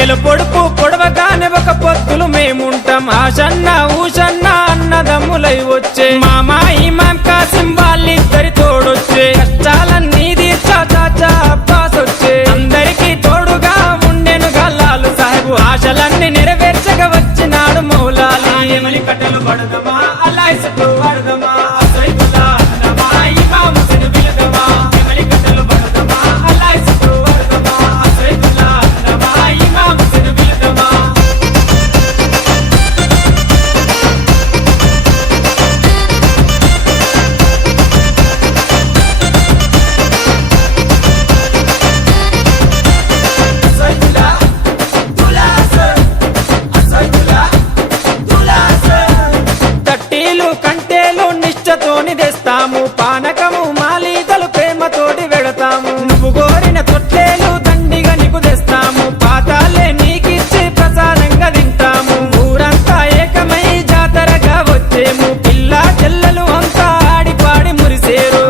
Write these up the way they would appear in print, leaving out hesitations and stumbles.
నెల పొడుపు పొడవగానే ఒక పొత్తులు మేముంటాం ఆషన్న ఊషన్న అన్నదమ్ములై వచ్చే మామ ఇమాం కాసిం వాళ్ళిద్దరి తోడొచ్చే కష్టాలన్నీ తీర్చా చాచా అబ్బాస్ వచ్చే అందరికీ తోడుగా ఉండెను గల్లాలు సాహెబు ఆశలన్నీ నెరవేర్చగా వచ్చినాడు మౌలాలి ఎమలి కట్టెలు పడదమా అల్లాయిసకు పడదమా అసైతుల్లా అన్నమా ఇమాం హుస్సేన్ బిలదమా ఎమలి కట్టెలు పడదమా అల్లాయిసకు పడదమా అసైతుల్లా అన్నమా ఇమాం హుస్సేన్ బిలదమా తట్టీలు కంటేలు నిష్టతోని తెస్తాము పానకము మాలీతలు ప్రేమతోటి వెడతాము నువ్వు కోరిన తొట్లేలు దండిగా నీకు తెస్తాము పాతాలే నీకిచ్చి ప్రసాదంగా తింటాము ఊరంతా ఏకమై జాతరగా వచ్చేము పిల్ల చెల్లెలు అంతా ఆడి పాడి మురిసేరు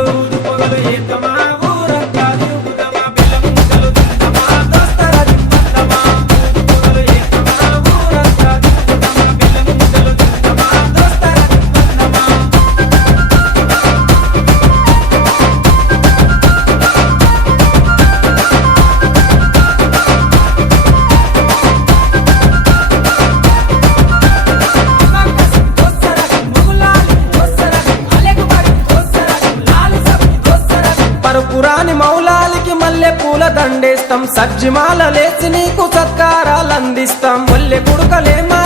పొగలు ఏతమా ఊరంతా తిరుగుదమా బెల్లముంటలు తిందమా దోస్తరా దింపందమా పొగలు ఏతమా ఊరంతా తిరుగుదమా బెల్లముంటలు తిందమా దోస్తరా దింపందమా పరుపురాని మౌలాలికి మల్లె పూల దండేస్తాం సజ్జిమాల లేచి నీకు సత్కారాలు అందిస్తాం మల్లె కుడుకలే మా